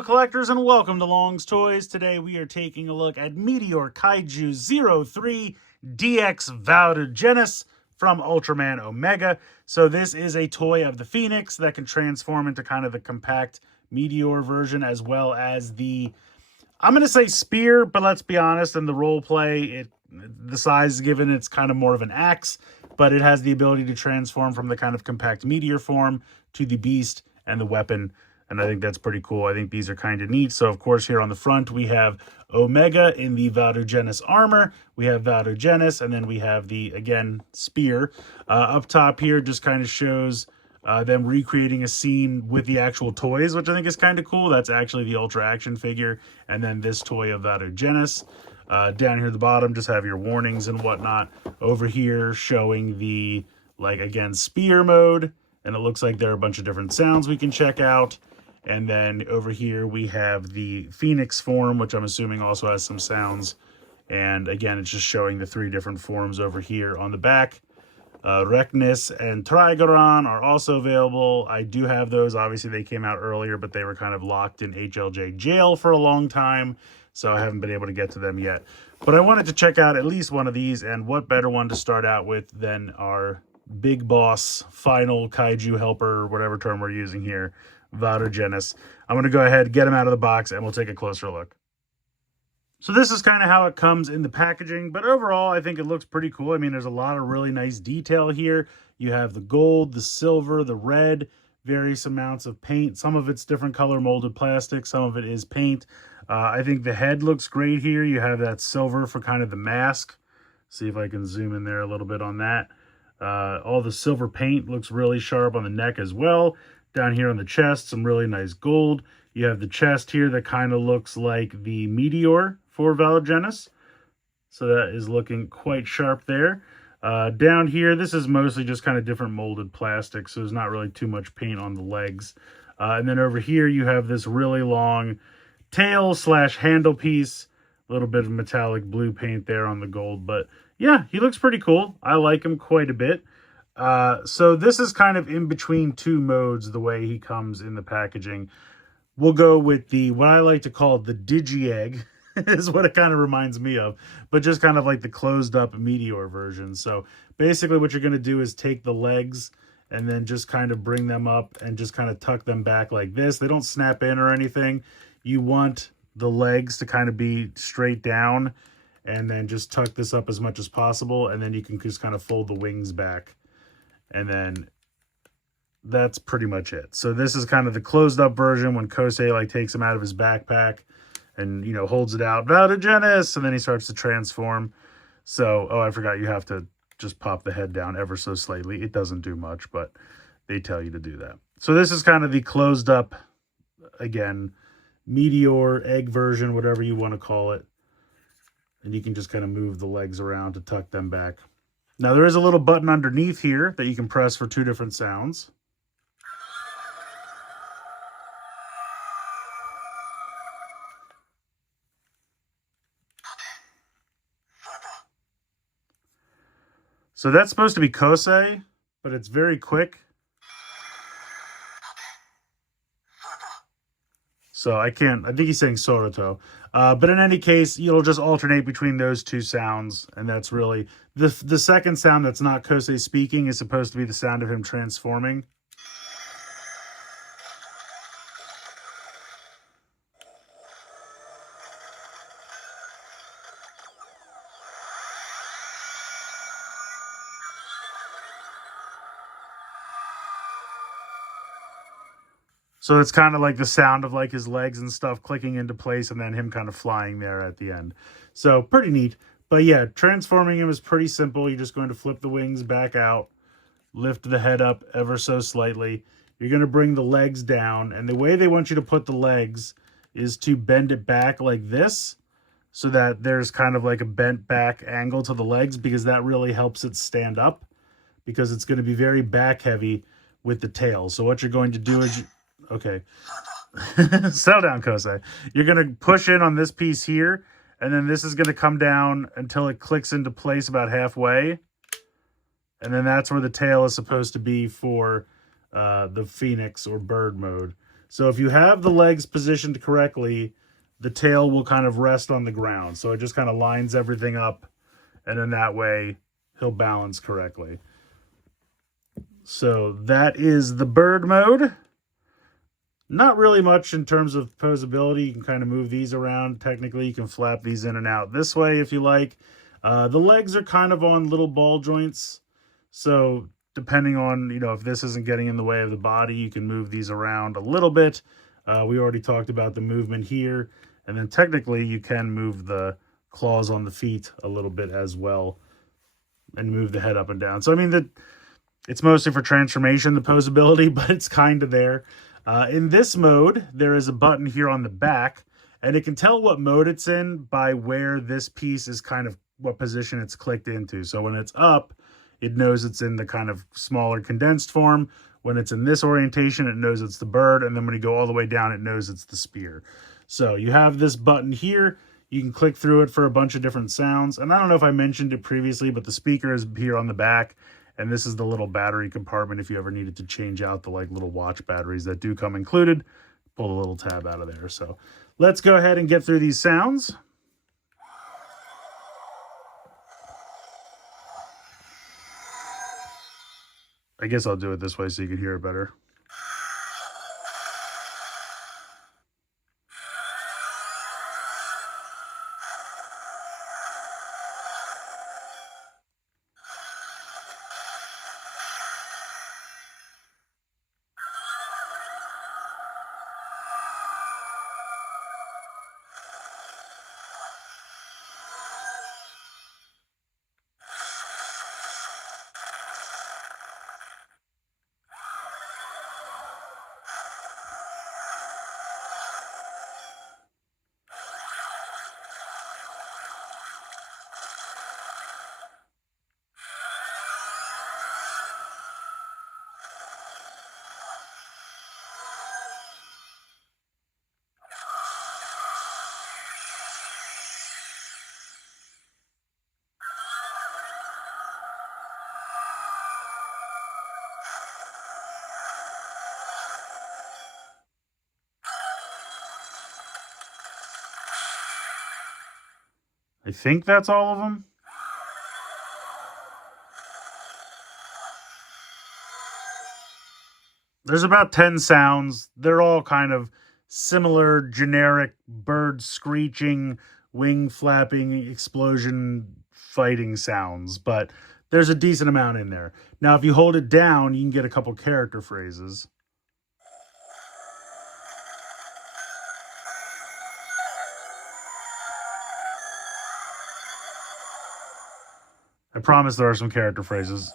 Hello collectors and welcome to Long's Toys. Today we are taking a look at Meteor Kaiju 03 DX Valgenes from Ultraman Omega. So this is a toy of the Phoenix that can transform into kind of the compact Meteor version, as well as the, I'm going to say spear, but let's be honest, in the role play, the size given, it's kind of more of an axe, but it has the ability to transform from the kind of compact meteor form to the beast and the weapon. And I think that's pretty cool. I think these are kind of neat. So, of course, here on the front, we have Omega in the Valgenes armor. We have Valgenes, and then we have the, again, spear. Up top here just kind of shows them recreating a scene with the actual toys, which I think is kind of cool. That's actually the Ultra Action figure. And then this toy of Valgenes. Down here at the bottom, just have your warnings and whatnot. Over here, showing the, like, again, spear mode. And it looks like there are a bunch of different sounds we can check out. And then over here, we have the Phoenix form, which I'm assuming also has some sounds. And again, it's just showing the three different forms over here on the back. Valgenes and Trigoron are also available. I do have those. Obviously, they came out earlier, but they were kind of locked in HLJ jail for a long time. So I haven't been able to get to them yet. But I wanted to check out at least one of these. And what better one to start out with than our big boss, final kaiju helper, whatever term we're using here, Valgenes. I'm going to go ahead, get him out of the box, and we'll take a closer look. So this is kind of how it comes in the packaging, but overall, I think it looks pretty cool. I mean, there's a lot of really nice detail here. You have the gold, the silver, the red, various amounts of paint. Some of it's different color molded plastic. Some of it is paint. I think the head looks great here. You have that silver for kind of the mask. See if I can zoom in there a little bit on that. All the silver paint looks really sharp on the neck as well. Down here on the chest, some really nice gold. You have the chest here that kind of looks like the Meteor for Valgenes. So that is looking quite sharp there. Down here, this is mostly just kind of different molded plastic, so there's not really too much paint on the legs. And then over here, you have this really long tail / handle piece. A little bit of metallic blue paint there on the gold. But yeah, he looks pretty cool. I like him quite a bit. So this is kind of in between two modes, the way he comes in the packaging. We'll go with the, what I like to call the Digi-Egg, is what it kind of reminds me of, but just kind of like the closed up Meteor version. So basically what you're going to do is take the legs and then just kind of bring them up and just kind of tuck them back like this. They don't snap in or anything. You want the legs to kind of be straight down, and then just tuck this up as much as possible. And then you can just kind of fold the wings back. And then that's pretty much it. So this is kind of the closed up version when Kosei like takes him out of his backpack and, you know, holds it out, Valgenes, and then he starts to transform. So, oh, I forgot you have to just pop the head down ever so slightly. It doesn't do much, but they tell you to do that. So this is kind of the closed up, again, Meteor egg version, whatever you want to call it. And you can just kind of move the legs around to tuck them back. Now, there is a little button underneath here that you can press for two different sounds. So that's supposed to be Kosei, but it's very quick. So I think he's saying Soroto. But in any case, you'll just alternate between those two sounds. And that's really, the second sound that's not Kosei speaking is supposed to be the sound of him transforming. So it's kind of like the sound of like his legs and stuff clicking into place and then him kind of flying there at the end. So pretty neat. But yeah, transforming him is pretty simple. You're just going to flip the wings back out, lift the head up ever so slightly. You're going to bring the legs down. And the way they want you to put the legs is to bend it back like this, so that there's kind of like a bent back angle to the legs, because that really helps it stand up, because it's going to be very back heavy with the tail. So what you're going to do is... Okay, settle down, Kosei. You're going to push in on this piece here, and then this is going to come down until it clicks into place about halfway. And then that's where the tail is supposed to be for the Phoenix or bird mode. So if you have the legs positioned correctly, the tail will kind of rest on the ground. So it just kind of lines everything up, and then that way he'll balance correctly. So that is the bird mode. Not really much in terms of posability. You can kind of move these around. Technically, you can flap these in and out this way if you like. The legs are kind of on little ball joints. So depending on, if this isn't getting in the way of the body, you can move these around a little bit. We already talked about the movement here. And then technically, you can move the claws on the feet a little bit as well and move the head up and down. So, I mean, it's mostly for transformation, the posability, but it's kind of there. In this mode, there is a button here on the back, and it can tell what mode it's in by where this piece is kind of what position it's clicked into. So when it's up, it knows it's in the kind of smaller condensed form. When it's in this orientation, it knows it's the bird. And then when you go all the way down, it knows it's the spear. So you have this button here. You can click through it for a bunch of different sounds. And I don't know if I mentioned it previously, but the speaker is here on the back. And this is the little battery compartment if you ever needed to change out the little watch batteries that do come included. Pull the little tab out of there. So let's go ahead and get through these sounds. I guess I'll do it this way so you can hear it better. I think that's all of them. There's about 10 sounds. They're all kind of similar, generic bird screeching, wing flapping, explosion fighting sounds, but there's a decent amount in there. Now, if you hold it down, you can get a couple character phrases. I promise there are some character phrases.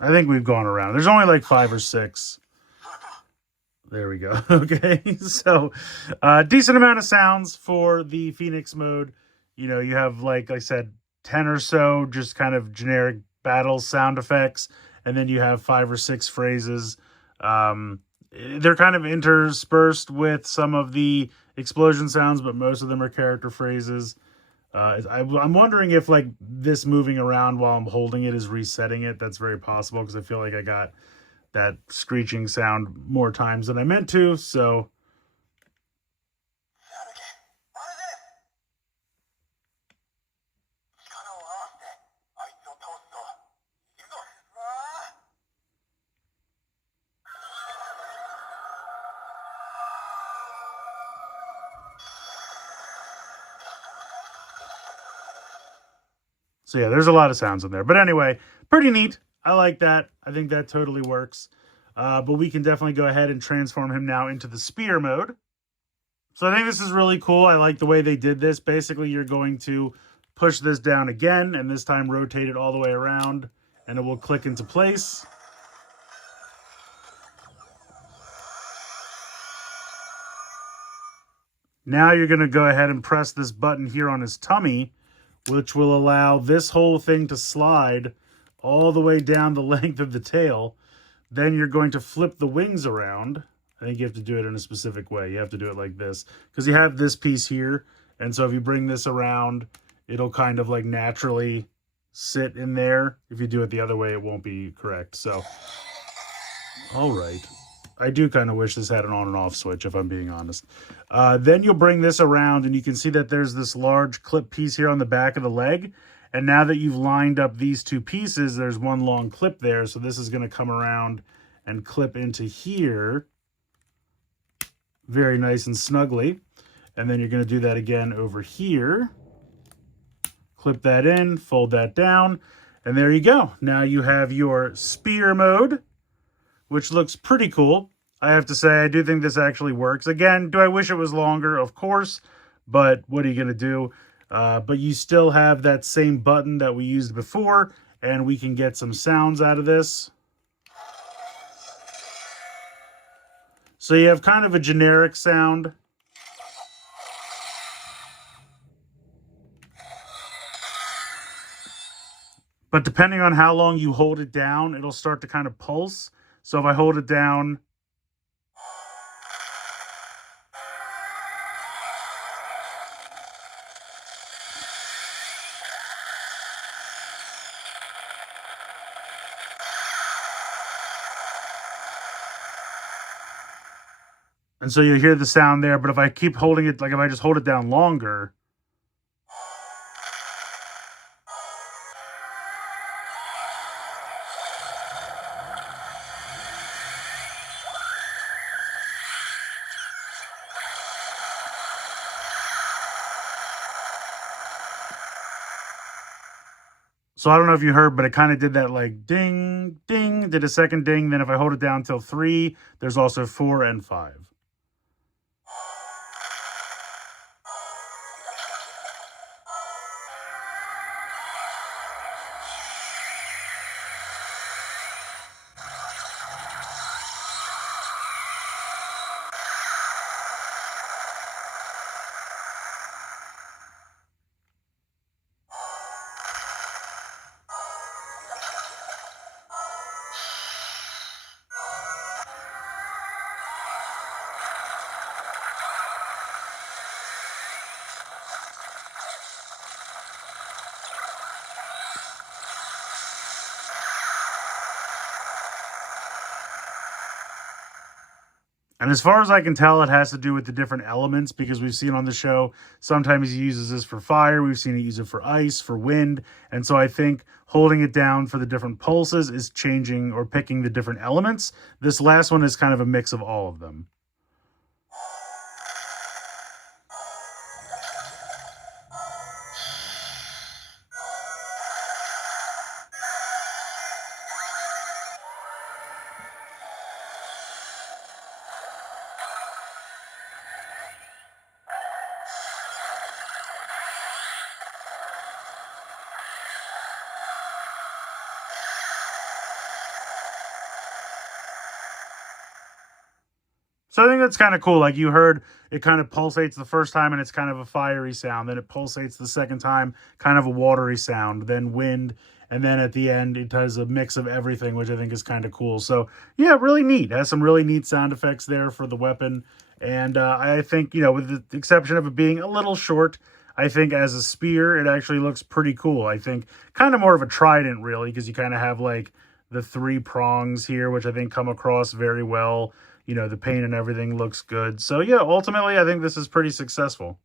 I think we've gone around. There's only like 5 or 6. There we go. Okay, so decent amount of sounds for the Phoenix mode. You have, like I said, 10 or so just kind of generic battle sound effects, and then you have 5 or 6 phrases. They're kind of interspersed with some of the explosion sounds, but most of them are character phrases. I'm wondering if this moving around while I'm holding it is resetting it. That's very possible because I feel like I got that screeching sound more times than I meant to. So So yeah, there's a lot of sounds in there. But anyway, pretty neat. I like that. I think that totally works. But we can definitely go ahead and transform him now into the spear mode. So I think this is really cool. I like the way they did this. Basically, you're going to push this down again, and this time rotate it all the way around, and it will click into place. Now you're going to go ahead and press this button here on his tummy, which will allow this whole thing to slide all the way down the length of the tail. Then you're going to flip the wings around. I think you have to do it in a specific way. You have to do it like this because you have this piece here. And so if you bring this around, it'll kind of like naturally sit in there. If you do it the other way, it won't be correct. So, all right. I do kind of wish this had an on and off switch, if I'm being honest. Then you'll bring this around and you can see that there's this large clip piece here on the back of the leg. And now that you've lined up these two pieces, there's one long clip there. So this is going to come around and clip into here. Very nice and snugly. And then you're going to do that again over here. Clip that in, fold that down, and there you go. Now you have your spear mode, which looks pretty cool. I have to say, I do think this actually works. Again, do I wish it was longer? Of course, but what are you going to do? But you still have that same button that we used before, and we can get some sounds out of this. So you have kind of a generic sound. But depending on how long you hold it down, it'll start to kind of pulse. So if I hold it down, and so you'll hear the sound there. But if I keep holding it, like if I just hold it down longer, so I don't know if you heard, but it kind of did that like ding, ding, did a second ding. Then if I hold it down till 3, there's also 4 and 5. And as far as I can tell, it has to do with the different elements because we've seen on the show, sometimes he uses this for fire. We've seen it use it for ice, for wind. And so I think holding it down for the different pulses is changing or picking the different elements. This last one is kind of a mix of all of them. So I think that's kind of cool. Like you heard, it kind of pulsates the first time and it's kind of a fiery sound. Then it pulsates the second time, kind of a watery sound, then wind. And then at the end, it does a mix of everything, which I think is kind of cool. So yeah, really neat. It has some really neat sound effects there for the weapon. And I think, you know, with the exception of it being a little short, I think as a spear, it actually looks pretty cool. I think kind of more of a trident, really, because you kind of have like the 3 prongs here, which I think come across very well. You know, the paint and everything looks good. So yeah, ultimately, I think this is pretty successful.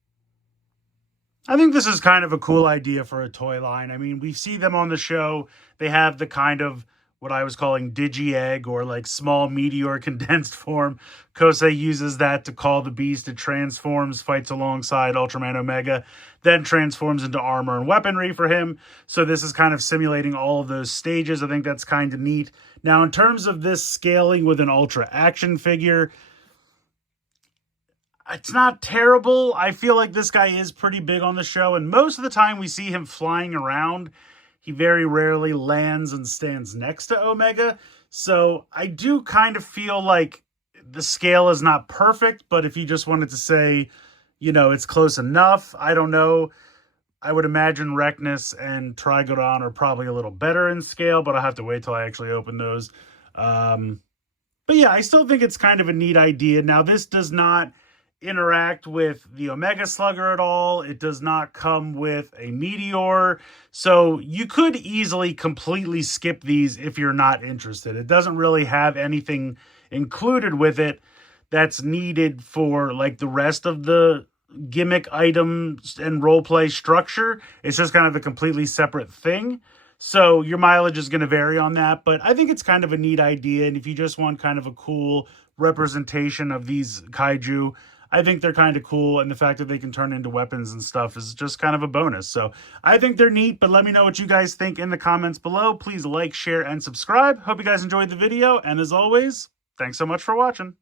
I think this is kind of a cool idea for a toy line. I mean, we see them on the show. They have the kind of what I was calling Digi-Egg, or like small meteor condensed form. Kosei uses that to call the beast. It transforms, fights alongside Ultraman Omega, then transforms into armor and weaponry for him. So this is kind of simulating all of those stages. I think that's kind of neat. Now, in terms of this scaling with an Ultra action figure, it's not terrible. I feel like this guy is pretty big on the show, and most of the time we see him flying around. He very rarely lands and stands next to Omega. So I do kind of feel like the scale is not perfect, but if you just wanted to say, you know, it's close enough, I don't know. I would imagine Rekness and Trigodon are probably a little better in scale, but I'll have to wait till I actually open those. But yeah, I still think it's kind of a neat idea. Now, this does not interact with the Omega Slugger at all. It does not come with a Meteor. So you could easily completely skip these if you're not interested. It doesn't really have anything included with it that's needed for like the rest of the gimmick items and roleplay structure. It's just kind of a completely separate thing. So your mileage is going to vary on that, but I think it's kind of a neat idea. And if you just want kind of a cool representation of these kaiju, I think they're kind of cool, and the fact that they can turn into weapons and stuff is just kind of a bonus. So I think they're neat, but let me know what you guys think in the comments below. Please like, share, and subscribe. Hope you guys enjoyed the video, and as always, thanks so much for watching.